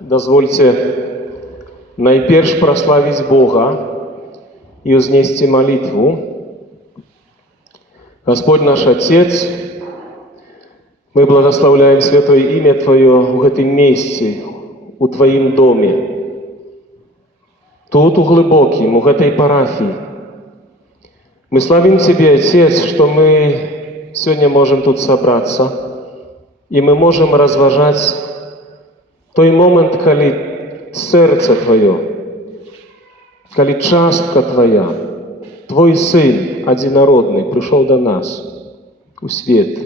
Дазвольце найперш праславіць Бога і ўзнесці малітву. Господь наш Отец, мы благословляем Святое имя Твое в гэтым месте, у Твоим доме. Тут, у глубоким, у гэтай парафии. Мы славим Тебе, Отец, что мы сегодня можем тут собраться, и мы можем разважать той момент, коли сердце Твое, коли частка Твоя, Твой Сын одинородный пришел до нас у свет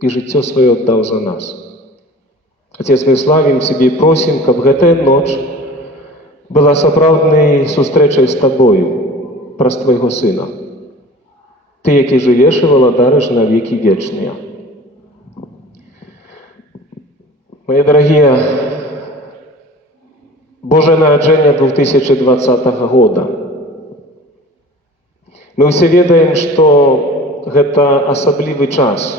и життя свое отдал за нас. Отец, мы славим Тебе и просим, каб гэтая ночь была сапраўднай сустрэчай з Тобою праз Твоего Сына. Ты, які живеш и владарыш на веки вечные. Мои дорогие, Божие народжение 2020 года. Мы все ведаем, что это особливый час,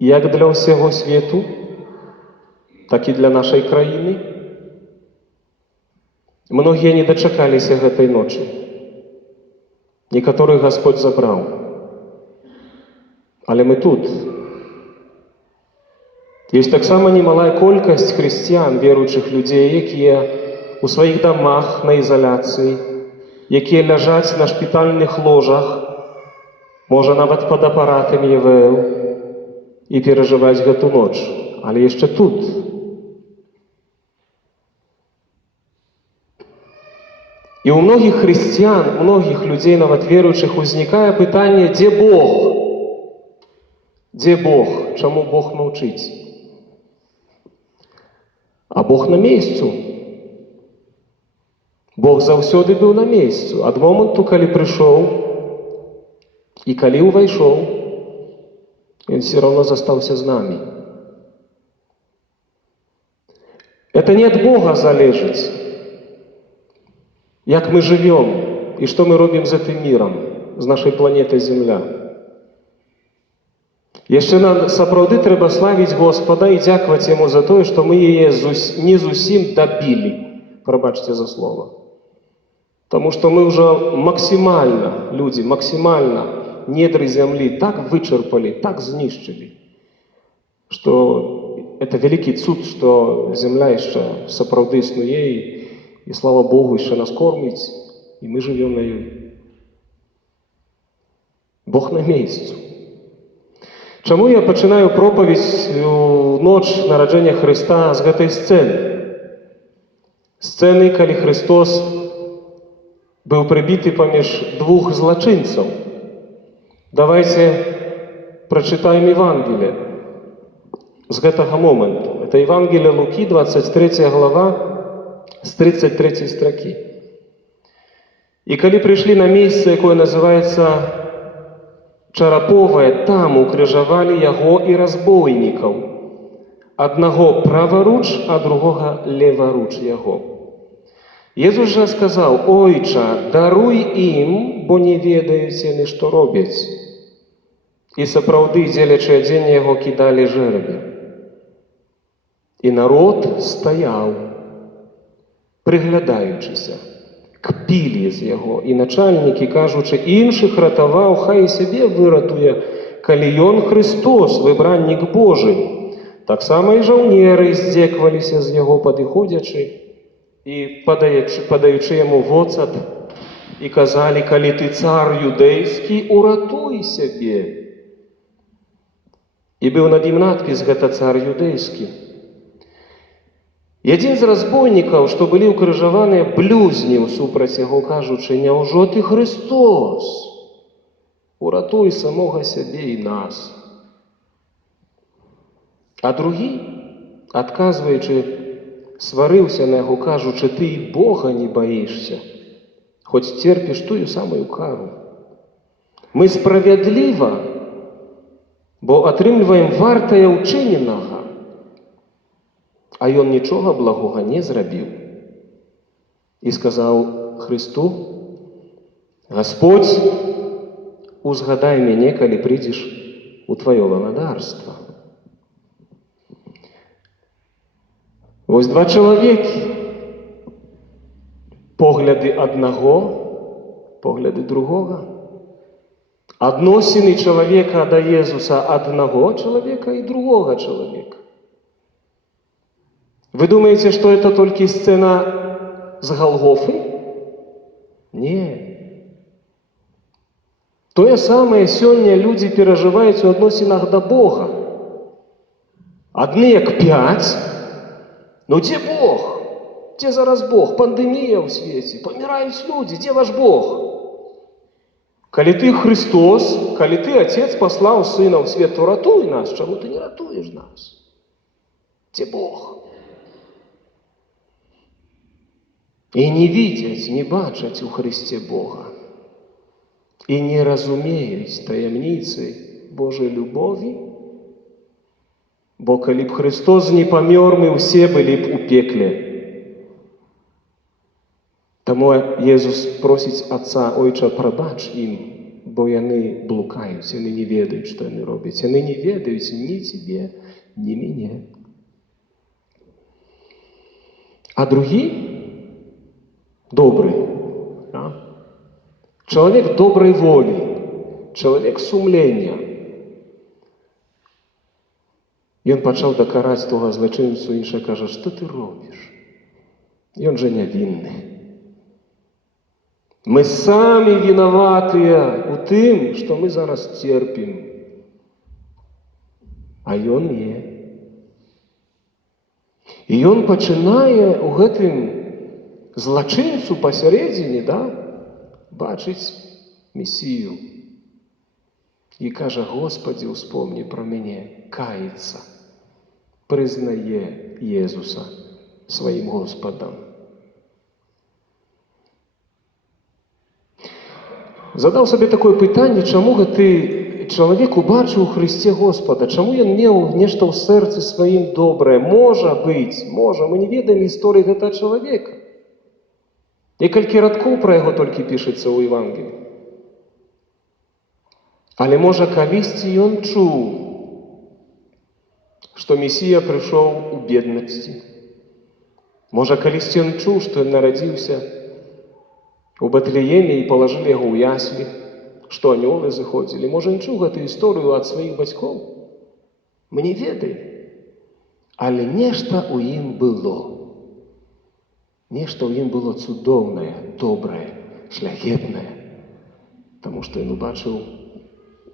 як для всего свету, так и для нашей краины. Многие не дочакались этой ночи. Некоторых Господь забрал. Але мы тут. Есть так само немалая колькость христиан, верующих людей, якія у своих домах на изоляции, якія ляжаць на шпитальных ложах, можа нават под апаратом ЕВЛ, и переживать гэту ночь. Але еще тут. И у многих христиан, у многих людей, нават верующих, возникает питание, где Бог? Где Бог? Чему Бог мовчить? А Бог на месцу. Бог заўсёды быў на месцу. Ад моманту, калі пришел, и калі увайшоў, Он все равно застался с нами. Это не от Бога залежит, як мы живем и что мы робим с этим миром, с нашей планетой Земля. Яшчэ нам сапраўды трэба славіць Господа и дзякаваць Ему за то, что мы яе не зусім добили, прабачце за слово. Потому что мы уже максимально, люди, максимально недры земли так вычерпали, так знищили, что это великий цуд, что земля еще сапраўды існуе, и слава Богу, еще нас кормить, и мы живем на ёй. Бог на месте. Чому я починаю проповедь у ноч народження Христа з гэтай сцены? Сцены, калі Христос был прибиты помеж двух злочинцев. Давайте прочитаем Евангелие с гэтага моменту. Это Евангелие Луки, 23 глава, с 33 строки. И калі пришли на место, якое называется Чараповае, там укрыжавалі яго і разбойнікаў. Аднаго праваруч, а другога леваруч яго. Езус жа сказаў: «Ойча, даруй ім, бо не ведаюць яны, што робяць». І сапраўды, дзелячы адзенне яго, кідалі жэрабе. І народ стаяў, прыглядаючыся, кпілі з яго. І начальнікі, кажучы, іншых ратаваў, хай і сябе выратуе, калі ён Христос, выбраннік Божий. Таксама і жаўнеры здзекваліся з яго, падыходзячы, и подаючи ему воцат, и казали: «Коли ты царь юдейский, уратуй себе». И был над ім надпис: «Гэта царь юдейский». И один из разбойников, что были укрыжаваныя, блюзніў супраць яго, кажучы: «Няўжо ты Христос? Уратуй самога сябе и нас». А другі, адказваючы, сварыўся на яго, кажучы: «Ты и Бога не боишься, хоть терпишь тую самую кару. Мы справядліва, бо атрымліваем вартае ўчыненага». А ён нічога благога не зрабіў. І сказаў Христу: «Господь, узгадай мяне, калі прыйдзеш у Твоё валадарства». Вось два чалавекі. Погляды аднаго, погляды другога. Адносіны чалавека да Езуса аднаго чалавека і другога чалавека. Вы думаете, что это только сцена с Голгофы? Не. Тое самае сёння людзі перажываюць у адносінах да Бога. Адны як 5. Ну дзе Бог? Дзе зараз Бог? Пандэмія ў свеце, паміраюць людзі, дзе ваш Бог? Калі ты Христос, калі ты Отец паслаў Сына ў свет, то ратуй нас, чаму ты не ратуеш нас? Дзе Бог? І не видять, не бачаць у Христе Бога. І не разумеюць таямніцы Божай любові. Бо калі б Христос не памёр, мы ўсе былі б у пекле. Таму Езус просіць Отца: Ойча, прабач ім, бо яны блукаюць, яны не ведаюць, што яны робяць. Яны не ведаюць ні Цябе, ні мяне. А другі добрый. Человек доброй воли, человек сумления. И он пачаў дакараць того злачынцу, іншы кажа: што ты робіш? Ён жа нявінны. Мы самі вінаватыя у тым, што мы зараз церпім. А ён не. І ён пачынае у гэтым злачынцу пасярэдзіне, бачыць Месію. І кажа: Господи, успомни про мяне, каецца. Прызнае Езуса сваім Господам. Задаў сабе такое пытанне, чаму гэты чалавек убачыў у Христе Господа, чаму ён меў нешта ў сэрцы сваім добрае. Можа быць, мы не ведаем гісторыі гэтага чалавека. Некалькі радкоў пра яго толькі пішацца ў Евангеліі. Але можа калісьці ён чуў, што Месія прыйшоў у беднасці. Можа калісьці ён чуў, што ён нарадзіўся у Бэтлееме і палажылі яго ў яслі, што анёлы зыходзілі. Можа ён чуў гэтую гісторыю ад сваіх бацькоў. Мы не ведаем. Але нешта ў ім было. Нешта ў ім было цудоўнае, добрае, шляхетнае, таму што ён убачыў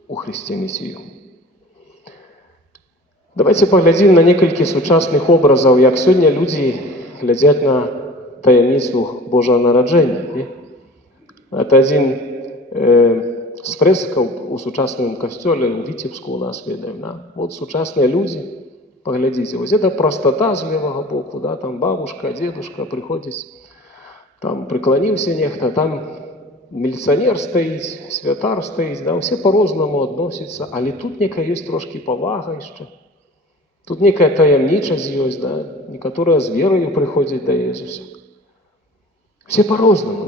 у Христе Месію. Давайте паглядзім на некалькі сучасных образаў, як сёння людзі глядзяць на таямніцу Божага нараджэння. Это адзін з фрэскаў у сучасным касцёле, у Віцебску у нас ведаем. Вот сучасныя людзі, паглядзіце, вось это простота з левага боку, там бабушка, дедушка прыходзіць, там прыкланіўся нехта, там міліцыянер стаіць, святар стаіць, ўсе па-рознаму адносяцца, але тут некая ёсць трошкі павага яшчэ. Тут некая таямнічасць ёсць, некаторыя з верою прыходзяць да Езуса. Все по-рознаму,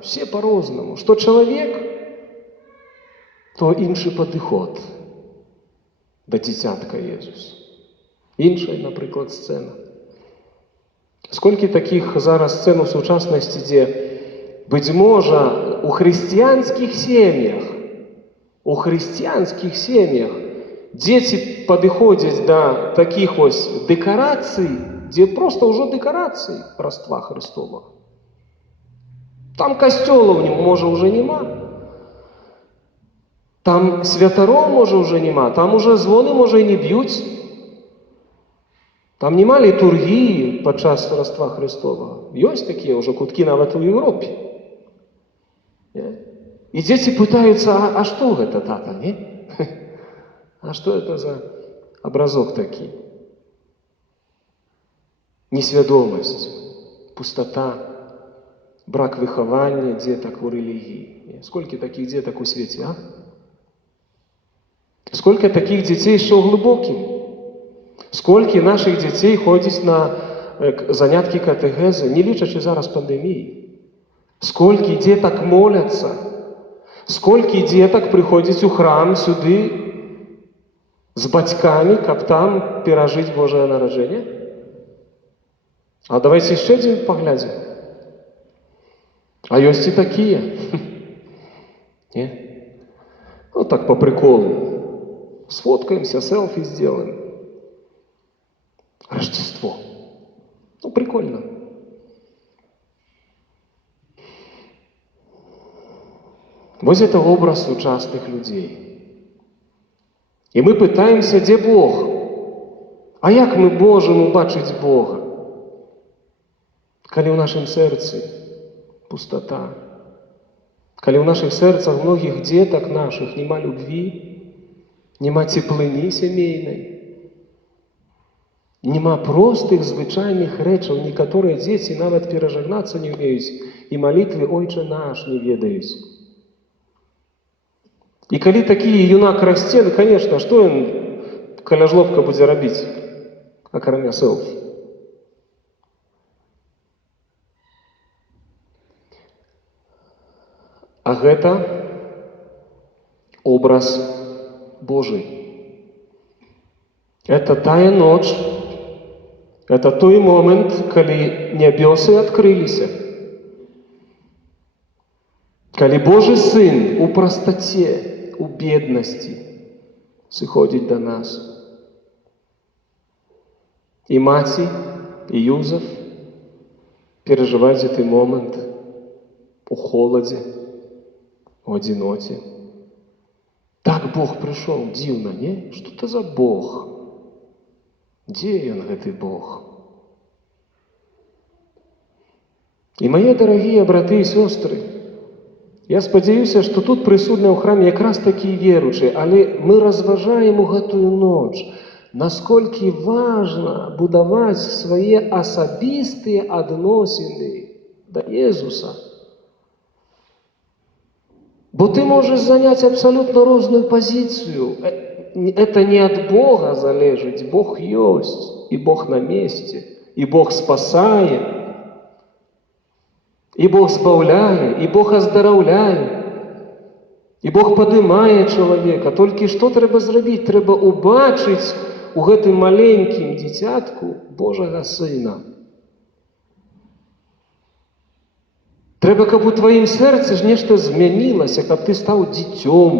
все по-рознаму. Што чалавек, то іншы падыход да дзіцятка Езуса. Іншая, напрыклад, сцэна. Сколькі такіх зараз сцэн у сучаснасці, дзе, быць можа, у хрысціянскіх сем'ях дзеці падыходзяць да такіх вось дэкарацый, дзе проста ўжо дэкарацыі раства Христова. Там касцёлаў, можа, уже нема. Там святароў, можа, уже нема. Там уже звоны, можа, і не б'юць. Там нема літургіі падчас раства Христова. Ёсць такія ўжо куткі нават у Европе. І дзеці пытаюцца: а што гэта, тата, не? А што это за абразок такі? Несвядомасць, пустата, брак выхавання дзетак у рэлігіі. Сколькі такіх дзетак у свеце, Сколькі такіх дзяцей ішоў глыбокім? Сколькі нашых дзяцей ходзіць на заняткі катэхезы, не лічачы зараз пандэміі? Сколькі дзетак моляцца? Сколькі дзетак прыходзіць у храм сюды з бацькамі, каб там перажыць Божае нараджэнне? А давайте яшчэ адзін паглядзім. А ёсць і такія. Не? Ну так по приколу. Сфоткаемся, селфи сделаем. Рождество. Ну прикольно. Вот это образ сучасных людей. И мы пытаемся, где Бог? А як мы можем убачить Бога? Калі ў нашым сэрцы пустота, калі ў нашых сэрцах многіх дзетак наших няма любви, няма цеплыні сямейнай, няма простых звычайных рэчаў, некаторыя дзеці нават перажагнацца не ўмеюць і малітвы «Ойче наш» не ведаюць. І калі такі юнак расце, ну, конечно, што ён каля жлобка будзе рабіць, акрамя селфі? А гэта образ Божий. Это тая ноч, это той момент, калі нябёсы адкрыліся. Калі Божий Сын у прастаце, у беднасці сыходзіць да нас. І маці, і Юзеф перажываюць гэты момент у холадзе, у адзіноце. Так Бог прыйшоў, дзіўна, не? Што это за Бог? Дзе ён, гэты Бог? І мае дарагія браты і сёстры, я спадзяюся, што тут прысутныя ў храме якраз такія веруючыя, але мы разважаем у гэтую ноч, насколькі важна будаваць свае асабістыя адносіны да Езуса. Бо ты можешь занять абсолютно розную позицию. Это не от Бога залежить. Бог есть, и Бог на месте, и Бог спасает, и Бог збавляет, и Бог оздоровляет, и Бог поднимает человека. Только что треба зробить? Треба убачить у гэтым маленькім дзіцятку Божага Сына. Трэба, каб у тваім сэрцы ж нешта змянілася, каб ты стаў дзіцём.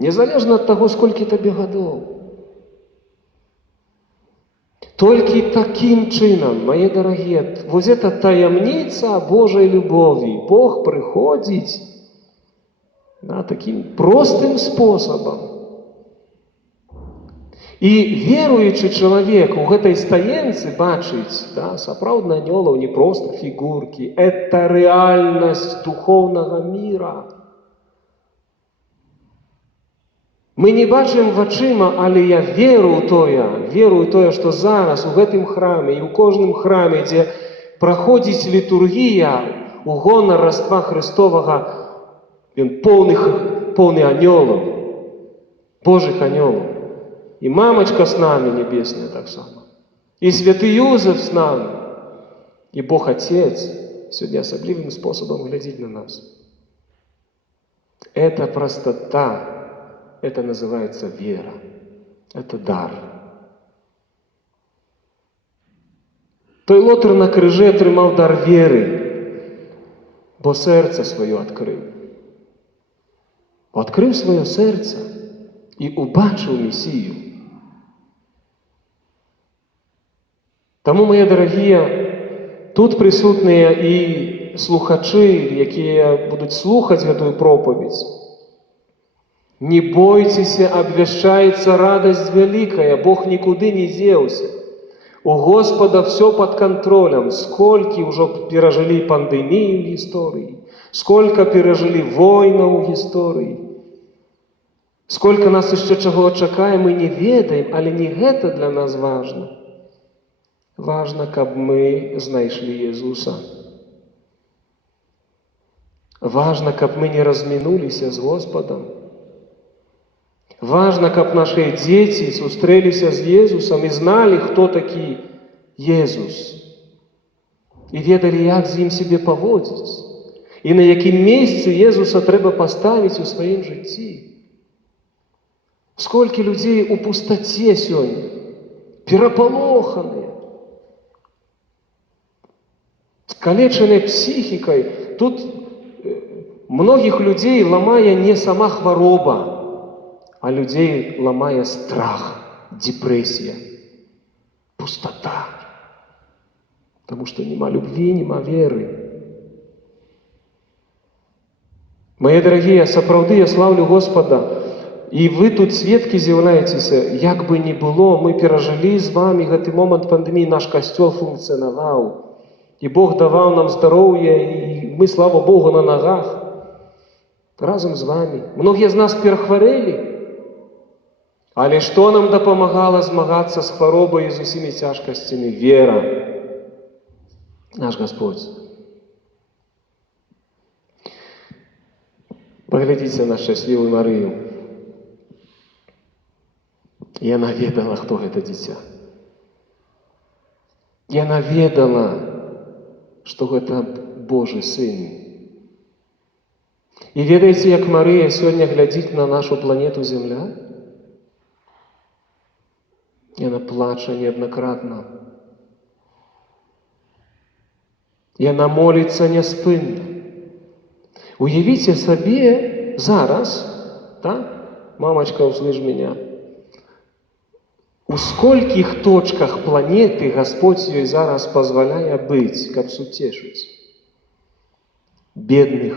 Незалежна ад таго, сколькі табе гадоў. Толькі такім чынам, мае дарагія, вот это таямніца Божай любові. Бог прыходзіць таким простым спосабам. І веруючы чалавек у гэтай стаенцы бачыць сапраўдна анёлаў, не проста фігуркі. Это рэальнасць духоўнага мира. Мы не бачым вачыма, але я веру ў тое, што зараз у гэтым храме і ў кожным храме, дзе праходзіць літургія у гонар Раства Христовага, ён поўны анёлаў, Божых анёлаў. И мамочка с нами небесная так само. И святый Юзеф с нами. И Бог Отец сегодня особливым способом глядит на нас. Это простота, это называется вера. Это дар. Той лотар на крыже атрымаў дар веры, бо сэрца сваё адкрыў. Адкрыў сваё сэрца і убачыў Месію. Таму, мае дарагія, тут прысутныя і слухачы, якія будуць слухаць гэтую пропаведь. Не бойцеся, абвяшчаецца радасць вялікая, Бог нікуды не дзеўся. У Господа все под контролем. Сколькі ўжо перажылі пандэмію ў гісторыі, сколько перажылі войнаў у гісторыі, сколько нас яшчэ чаго чакае, мы не ведаем, але не гэта для нас важна. Важна, каб мы знайшлі Езуса. Важна, каб мы не размінуліся з Господом. Важна, каб нашыя дзеці сустрэліся з Езусам і зналі, хто такі Езус. І ведалі, як з ім себе паводзіць. І на якім месцы Езуса трэба паставіць у сваім жыцці. Сколькі людзей у пустаце сёння, перапалоханыя. скалеченной психикой. Тут многих людей ломая не сама хвороба, а людей ломая страх, депрессия, пустота. Потому что нема любви, нема веры. Мои дорогие, сапраўды я славлю Господа. І вы тут сведкі з'яўляецеся, як бы ни было, мы перажылі з вами гэты момант пандэміі, наш касцёл функцыянаваў. І Бог даваў нам здароўе, і мы, слава Богу, на нагах. Разом з вами. Многія з нас перахварэлі. Але што нам дапамагала змагацца з хваробай і з усімі цяжкасцямі? Вера. Наш Господь. Паглядзіце на шчаслівую Марыю. Яна ведала, хто гэта дзіця. Яна ведала, што гэта Божы Сын. І ведаеце, як Марыя сёння глядзіць на нашу планету Земля? Яна плача неаднакратна. Яна моліцца няспынна. Уявіце сабе зараз, мамачка, услышь меня, у сколькіх точках планеты Господь ёй зараз позволяе быць, каб суцешыць бедных,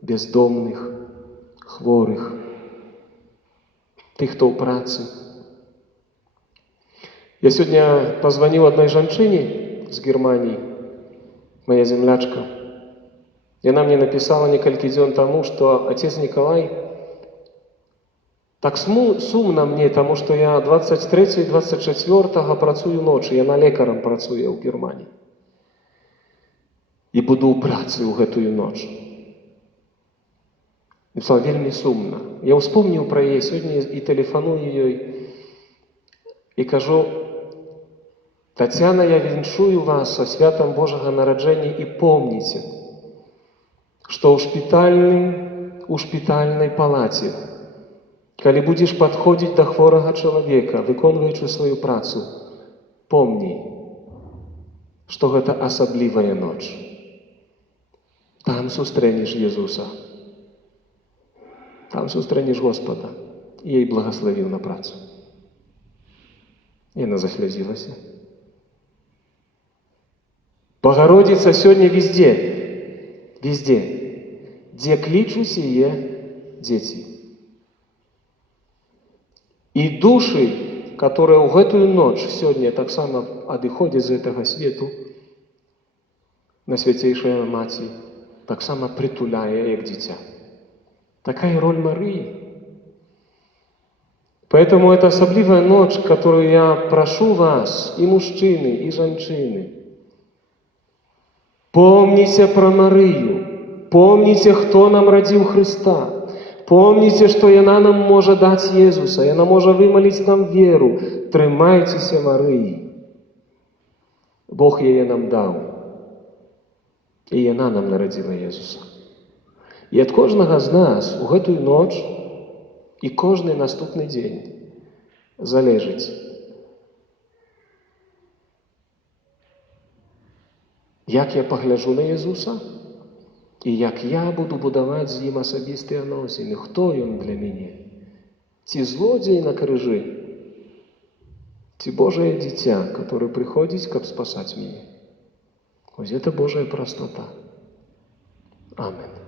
бездомных, хворых, тых, хто ў працы. Я сегодня позвонил одной жанчыне з Германии, моя землячка. И она мне написала некалькі дзён тому, что отец Николай, так сумна мне, тому что я 23 и 24 працую ночі, я на лекарам працую ў Германии. І буду ў працы ў гэтую ноч. Написала, вельмі сумна. Я успомніў пра яе сёння і тэлефаную ёй. І кажу, Тацяна, я віншую вас со святом Божага нараджэння і помніце, што ў шпітальнай палаце, калі будзеш падходзіць да хворага чалавека, выконваючы сваю працу, помні, што гэта асаблівая ноч. Там сустрэнеш Езуса. Там сустрэнеш Господа. І ей благословіў на працу. І яна заслязілася. Богородица сегодня везде, где кличусь ее дети. И души, которые в эту ночь сегодня так само отходят из этого свету, на Святейшая Маті, так само притуляя як дитя. Такая роль Марии. Поэтому это особливая ночь, которую я прошу вас, и мужчины, и женщины, помните про Марию, помните, кто нам родил Христа, помните, что яна нам может дать Иисуса, яна может вымолить нам веру. Трымайтесь Марии. Бог ее нам дал, и яна нам народила Иисуса. И от кожного з нас у гэтую ноч и кожный наступный день залежить, як я погляжу на Иисуса, и як я буду будовать з ним особистые відносини. Хто він для меня? Ті злодії на крижі, ті Божие дитя, которое приходит, как спасать меня. Вот это Божья простота. Аминь.